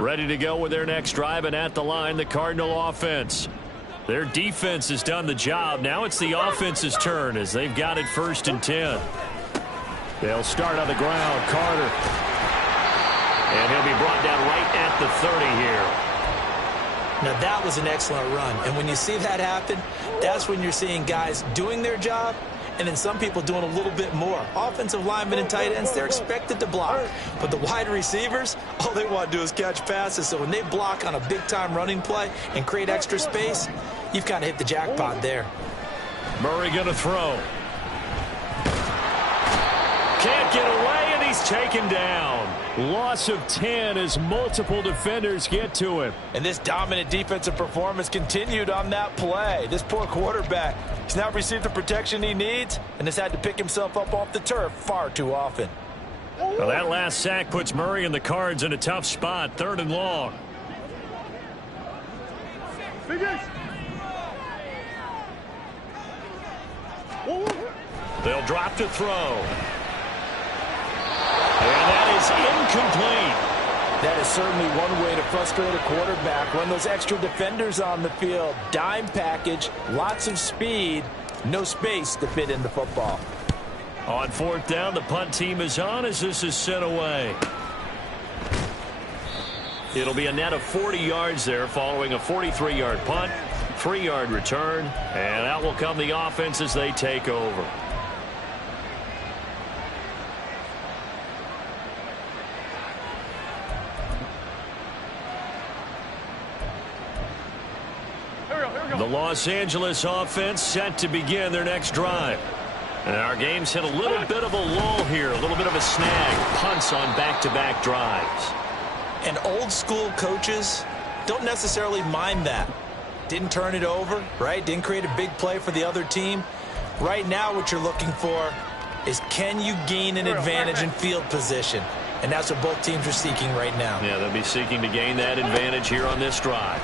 Ready to go with their next drive, and at the line, the Cardinal offense. Their defense has done the job. Now it's the offense's turn as they've got it 1st and 10. They'll start on the ground. Carter. And he'll be brought down right at the 30 here. Now that was an excellent run. And when you see that happen, that's when you're seeing guys doing their job and then some people doing a little bit more. Offensive linemen and tight ends, they're expected to block. But the wide receivers, all they want to do is catch passes. So when they block on a big-time running play and create extra space, you've kind of hit the jackpot there. Murray going to throw. Can't get away, and he's taken down. Loss of 10 as multiple defenders get to him. And this dominant defensive performance continued on that play. This poor quarterback, he's not received the protection he needs and has had to pick himself up off the turf far too often. Well, that last sack puts Murray and the Cards in a tough spot. 3rd and long. They'll drop to throw. And that is incomplete. That is certainly one way to frustrate a quarterback. Run those extra defenders on the field. Dime package, lots of speed, no space to fit in the football. On 4th down, the punt team is on as this is sent away. It'll be a net of 40 yards there following a 43-yard punt, 3-yard return, and out will come the offense as they take over. The Los Angeles offense set to begin their next drive. And our game's hit a little bit of a lull here, a little bit of a snag. Punts on back-to-back drives. And old-school coaches don't necessarily mind that. Didn't turn it over, right? Didn't create a big play for the other team. Right now what you're looking for is can you gain an advantage in field position? And that's what both teams are seeking right now. Yeah, they'll be seeking to gain that advantage here on this drive.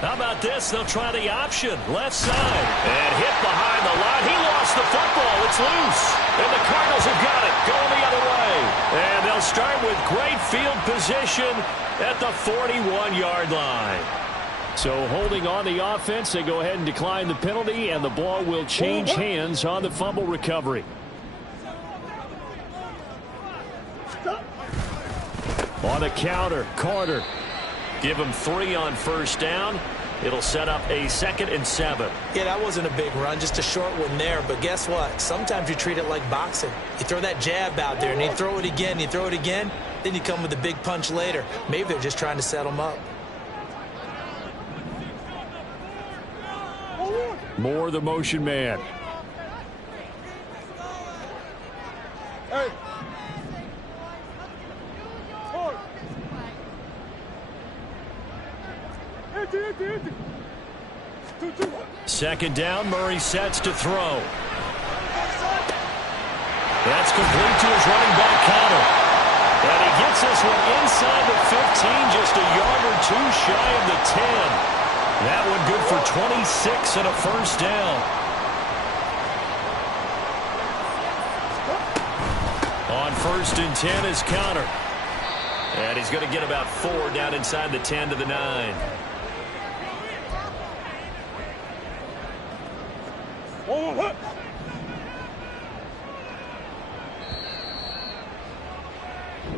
How about this? They'll try the option. Left side. And hit behind the line. He lost the football. It's loose. And the Cardinals have got it. Going the other way. And they'll start with great field position at the 41-yard line. So holding on the offense, they go ahead and decline the penalty, and the ball will change hands on the fumble recovery. On the counter, Carter. Give him 3 on 1st down. It'll set up a 2nd and 7. Yeah, that wasn't a big run, just a short one there. But guess what? Sometimes you treat it like boxing. You throw that jab out there, and you throw it again, you throw it again, then you come with a big punch later. Maybe they're just trying to set them up. Moore, the motion man. Hey. 2nd down, Murray sets to throw. That's complete to his running back, Connor. And he gets this one inside the 15, just a yard or 2 shy of the 10. That one good for 26 and a 1st down. On 1st and 10 is Connor. And he's going to get about 4 down inside the 10 to the 9.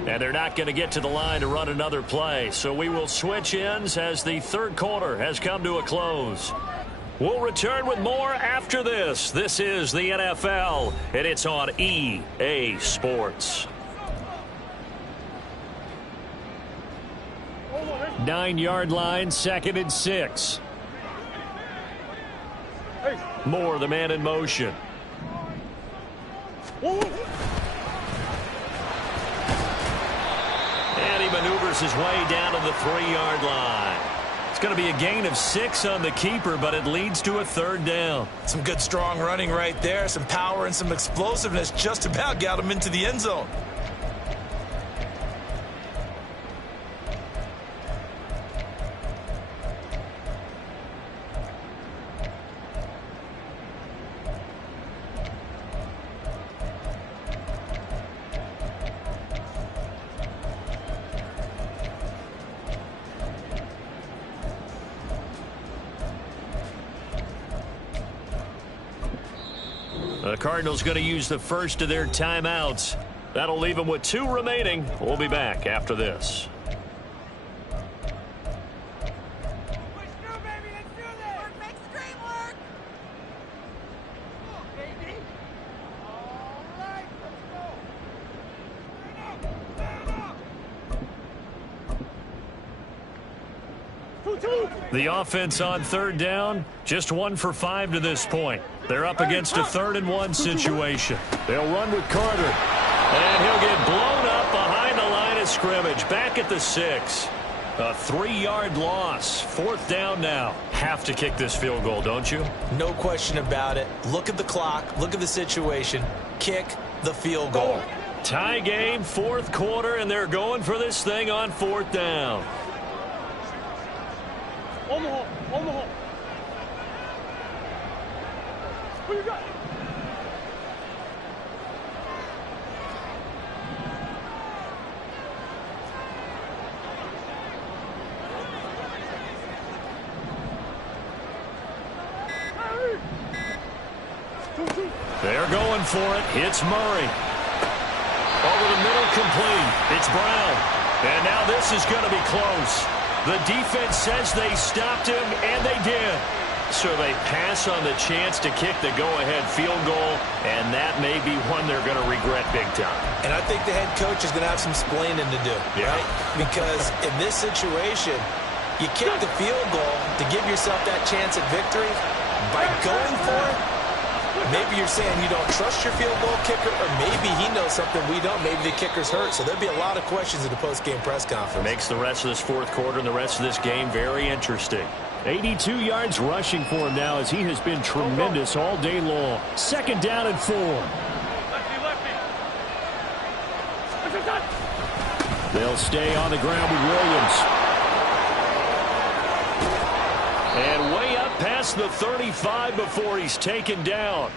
And they're not going to get to the line to run another play. So we will switch ends as the 3rd quarter has come to a close. We'll return with more after this. This is the NFL, and it's on EA Sports. 9-yard line, 2nd and 6. Moore, the man in motion. And he maneuvers his way down to the 3-yard line. It's going to be a gain of 6 on the keeper, but it leads to a 3rd down. Some good strong running right there. Some power and some explosiveness just about got him into the end zone. The Cardinals going to use the first of their timeouts. That'll leave them with 2 remaining. We'll be back after this. The offense on 3rd down, just 1 for 5 to this point. They're up against a 3rd-and-1 situation. They'll run with Carter. And he'll get blown up behind the line of scrimmage, back at the 6. A 3-yard loss. 4th down now. Have to kick this field goal, don't you? No question about it. Look at the clock. Look at the situation. Kick the field goal. Tie game, 4th quarter, and they're going for this thing on 4th down. Omaha. Who you got? They're going for it. It's Murray. Over the middle, complete. It's Brown. And now this is going to be close. The defense says they stopped him, and they did. So they pass on the chance to kick the go-ahead field goal, and that may be one they're going to regret big time. And I think the head coach is going to have some explaining to do, right? Because in this situation, you kick the field goal to give yourself that chance at victory. By going for it, maybe you're saying you don't trust your field goal kicker, or maybe he knows something we don't. Maybe the kicker's hurt. So there'll be a lot of questions in the post-game press conference. Makes the rest of this 4th quarter and the rest of this game very interesting. 82 yards rushing for him now as he has been tremendous all day long. 2nd down and 4. Lefty. They'll stay on the ground with Williams. And way up past the 35 before he's taken down.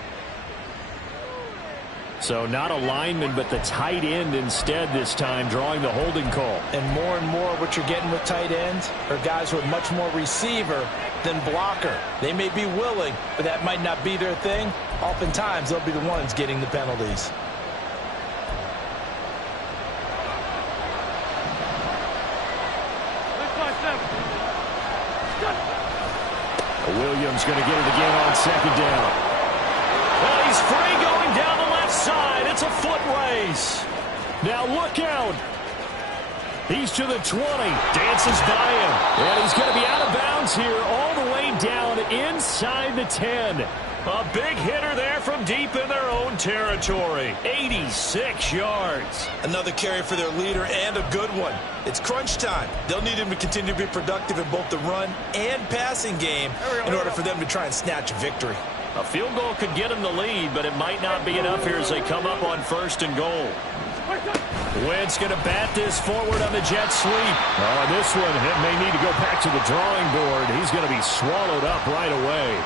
So not a lineman, but the tight end instead this time, drawing the holding call. And more what you're getting with tight ends are guys who are much more receiver than blocker. They may be willing, but that might not be their thing. Oftentimes, they'll be the ones getting the penalties. Williams going to get it again on 2nd down. Well, he's free going down the left side. It's a foot race. Now look out. He's to the 20. Dances by him. And he's going to be out of bounds here all the way down inside the 10. A big hitter there from deep in their own territory. 86 yards. Another carry for their leader, and a good one. It's crunch time. They'll need him to continue to be productive in both the run and passing game in order for them to try and snatch a victory. A field goal could get them the lead, but it might not be enough here as they come up on 1st and goal. Wentz going to bat this forward on the jet sweep. Oh, this one may need to go back to the drawing board. He's going to be swallowed up right away.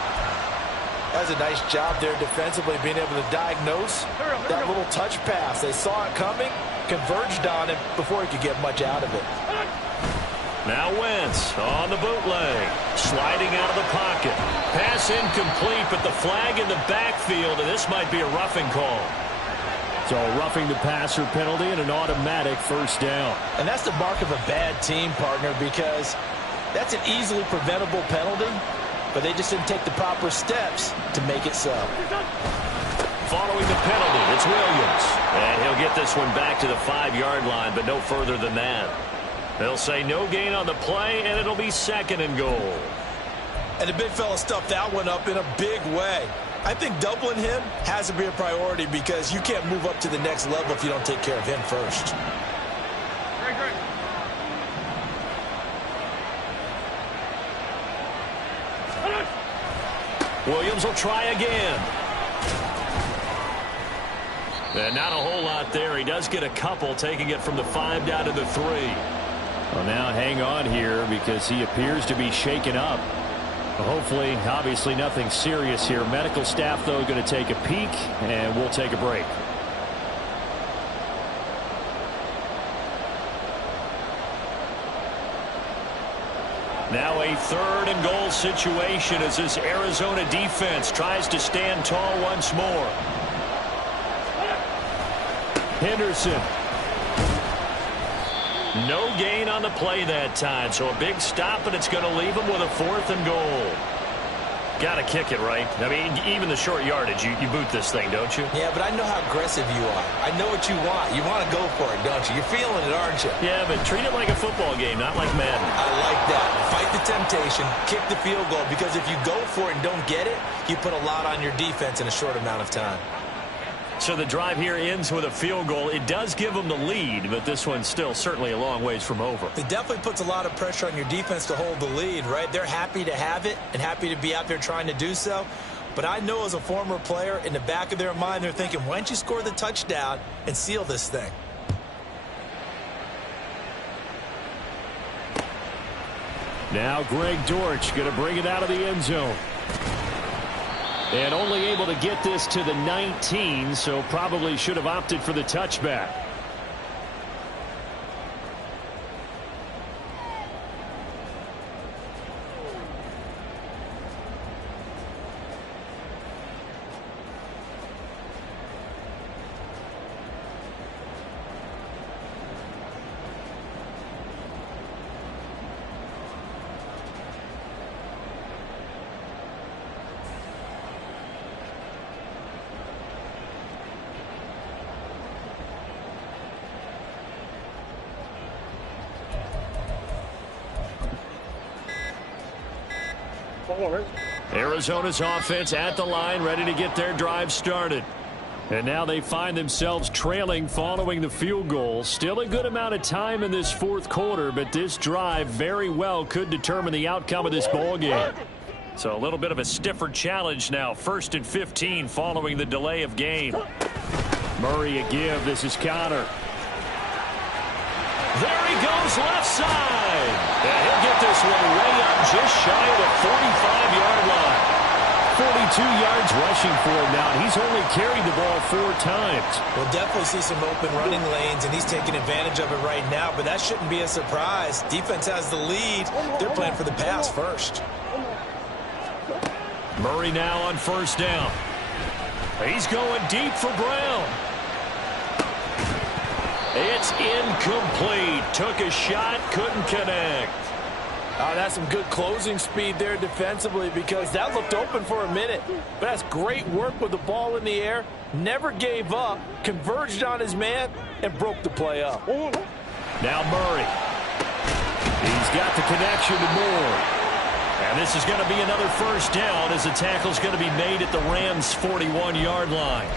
That's a nice job there defensively, being able to diagnose that little touch pass. They saw it coming, converged on him before he could get much out of it. Now Wentz on the bootleg, sliding out of the pocket. Pass incomplete, but the flag in the backfield, and this might be a roughing call. So a roughing the passer penalty and an automatic 1st down. And that's the mark of a bad team, partner, because that's an easily preventable penalty, but they just didn't take the proper steps to make it so. Following the penalty, it's Williams. And he'll get this one back to the 5-yard line, but no further than that. They'll say no gain on the play, and it'll be 2nd and goal. And the big fella stuffed that one up in a big way. I think doubling him has to be a priority because you can't move up to the next level if you don't take care of him first. Great. Williams will try again. And not a whole lot there. He does get a couple, taking it from the 5 down to the 3. Well, now hang on here because he appears to be shaken up. Hopefully, obviously nothing serious here. Medical staff, though, going to take a peek, and we'll take a break. Now a 3rd and goal situation as this Arizona defense tries to stand tall once more. Henderson. No gain on the play that time, so a big stop, and it's going to leave them with a 4th and goal. Got to kick it, right? I mean, even the short yardage, you boot this thing, don't you? Yeah, but I know how aggressive you are. I know what you want. You want to go for it, don't you? You're feeling it, aren't you? Yeah, but treat it like a football game, not like Madden. I like that. Fight the temptation, kick the field goal, because if you go for it and don't get it, you put a lot on your defense in a short amount of time. So the drive here ends with a field goal. It does give them the lead, but this one's still certainly a long ways from over. It definitely puts a lot of pressure on your defense to hold the lead, right? They're happy to have it and happy to be out there trying to do so. But I know as a former player, in the back of their mind, they're thinking, why don't you score the touchdown and seal this thing? Now Greg Dortch going to bring it out of the end zone. And only able to get this to the 19, so probably should have opted for the touchback. Arizona's offense at the line, ready to get their drive started. And now they find themselves trailing following the field goal. Still a good amount of time in this 4th quarter, but this drive very well could determine the outcome of this ball game. So a little bit of a stiffer challenge now. 1st and 15 following the delay of game. Murray a give. This is Connor. There he goes left side. And he'll get this one way up just shy of the 45-yard line. 42 yards rushing for him now. He's only carried the ball 4 times. We'll definitely see some open running lanes, and he's taking advantage of it right now, but that shouldn't be a surprise. Defense has the lead. They're playing for the pass first. Murray now on 1st down. He's going deep for Brown. It's incomplete. Took a shot, couldn't connect. Oh, that's some good closing speed there defensively because that looked open for a minute. But that's great work with the ball in the air. Never gave up, converged on his man, and broke the play up. Now Murray. He's got the connection to Moore. And this is going to be another 1st down as the tackle's going to be made at the Rams' 41-yard line.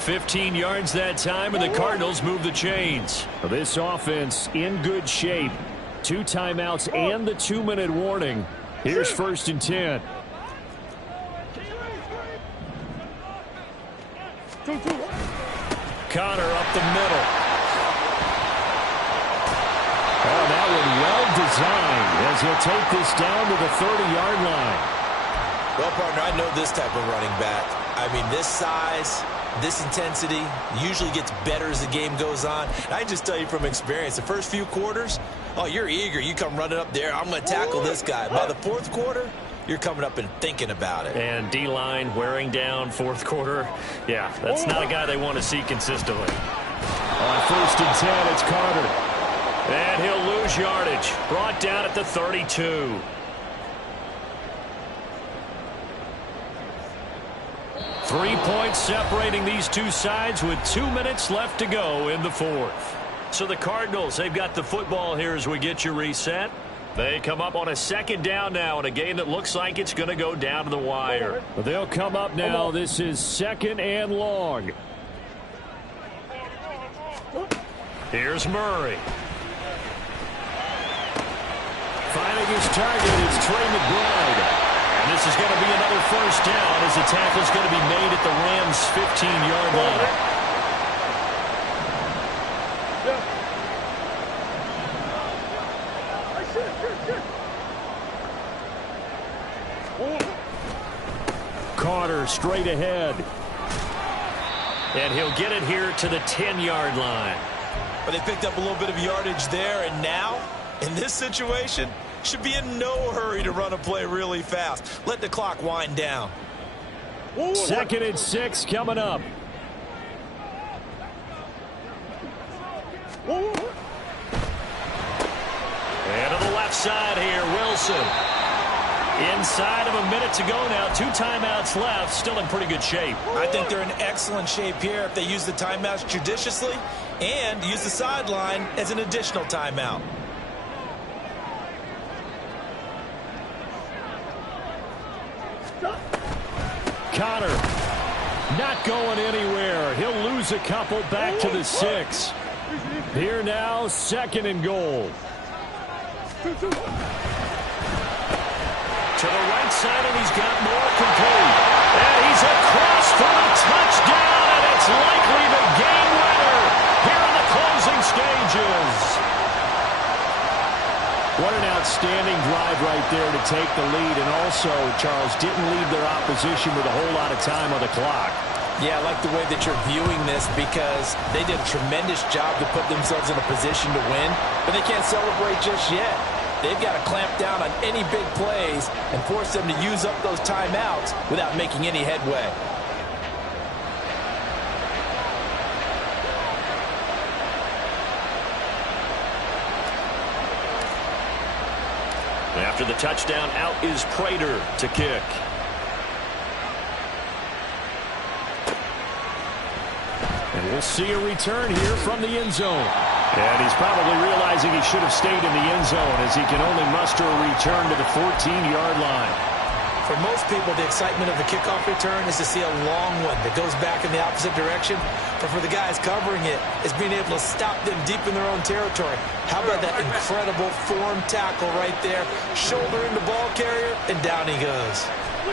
15 yards that time, and the Cardinals move the chains. This offense in good shape. 2 timeouts and the 2-minute warning. Here's 1st and 10. Connor up the middle. Oh, that one well designed as he'll take this down to the 30-yard line. Well, partner, I know this type of running back. I mean, this size, this intensity usually gets better as the game goes on. I just tell you from experience, the first few quarters, oh, you're eager. You come running up there. I'm going to tackle this guy. By the 4th quarter, you're coming up and thinking about it. And D-line wearing down 4th quarter. Yeah, that's not a guy they want to see consistently. On 1st and 10, it's Carter. And he'll lose yardage. Brought down at the 32. Three points separating these two sides with 2 minutes left to go in the 4th. So the Cardinals, they've got the football here as we get you reset. They come up on a 2nd down now in a game that looks like it's going to go down to the wire. They'll come up now. This is 2nd and long. Here's Murray. Finding his target is Trey McBride. And this is going to be another 1st down as the tackle's going to be made at the Rams' 15-yard line. Carter straight ahead. And he'll get it here to the 10-yard line. But they picked up a little bit of yardage there, and now, in this situation, should be in no hurry to run a play really fast. Let the clock wind down. 2nd and 6 coming up. And to the left side here, Wilson. Inside of a minute to go now. 2 timeouts left. Still in pretty good shape. I think they're in excellent shape here if they use the timeouts judiciously and use the sideline as an additional timeout. Connor not going anywhere. He'll lose a couple back to the 6. Here now, 2nd and goal. To the right side, and he's got more complete. And he's across for a touchdown, and it's likely the game winner here in the closing stages. What an outstanding drive right there to take the lead. And also, Charles, didn't leave their opposition with a whole lot of time on the clock. Yeah, I like the way that you're viewing this because they did a tremendous job to put themselves in a position to win, but they can't celebrate just yet. They've got to clamp down on any big plays and force them to use up those timeouts without making any headway. After the touchdown, out is Prater to kick. And we'll see a return here from the end zone. And he's probably realizing he should have stayed in the end zone as he can only muster a return to the 14-yard line. For most people, the excitement of the kickoff return is to see a long one that goes back in the opposite direction. But for the guys covering it, is being able to stop them deep in their own territory. How about that incredible form tackle right there? Shoulder into ball carrier, and down he goes.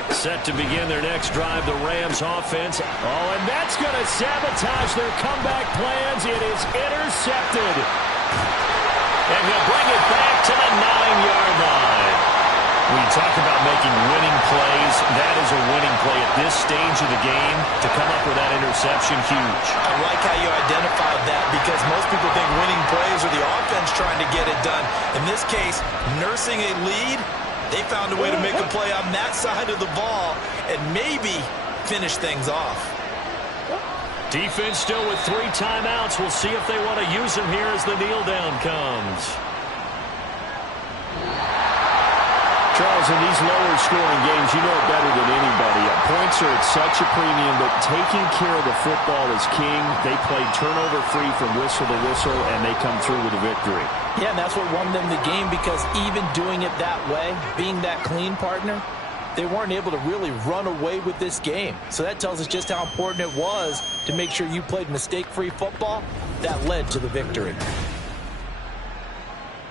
Set to begin their next drive, the Rams offense. Oh, and that's going to sabotage their comeback plans. It is intercepted. And he'll bring it back to the 9-yard line. When you talk about making winning plays, that is a winning play at this stage of the game. To come up with that interception, huge. I like how you identified that because most people think winning plays are the offense trying to get it done. In this case, nursing a lead, they found a way to make a play on that side of the ball and maybe finish things off. Defense still with 3 timeouts. We'll see if they want to use them here as the kneel down comes. Charles, in these lower scoring games, you know it better than anybody. Points are at such a premium, but taking care of the football is king. They played turnover free from whistle to whistle, and they come through with a victory. Yeah, and that's what won them the game because even doing it that way, being that clean partner, they weren't able to really run away with this game. So that tells us just how important it was to make sure you played mistake-free football. That led to the victory.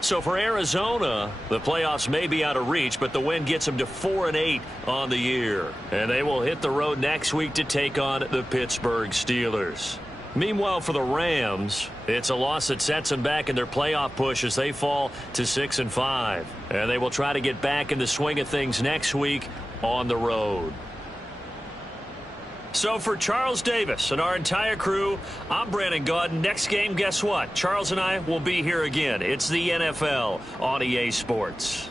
So for Arizona, the playoffs may be out of reach, but the win gets them to 4-8 on the year. And they will hit the road next week to take on the Pittsburgh Steelers. Meanwhile, for the Rams, it's a loss that sets them back in their playoff push as they fall to 6-5. And they will try to get back in the swing of things next week on the road. So for Charles Davis and our entire crew, I'm Brandon Gaudin. Next game, guess what? Charles and I will be here again. It's the NFL on EA Sports.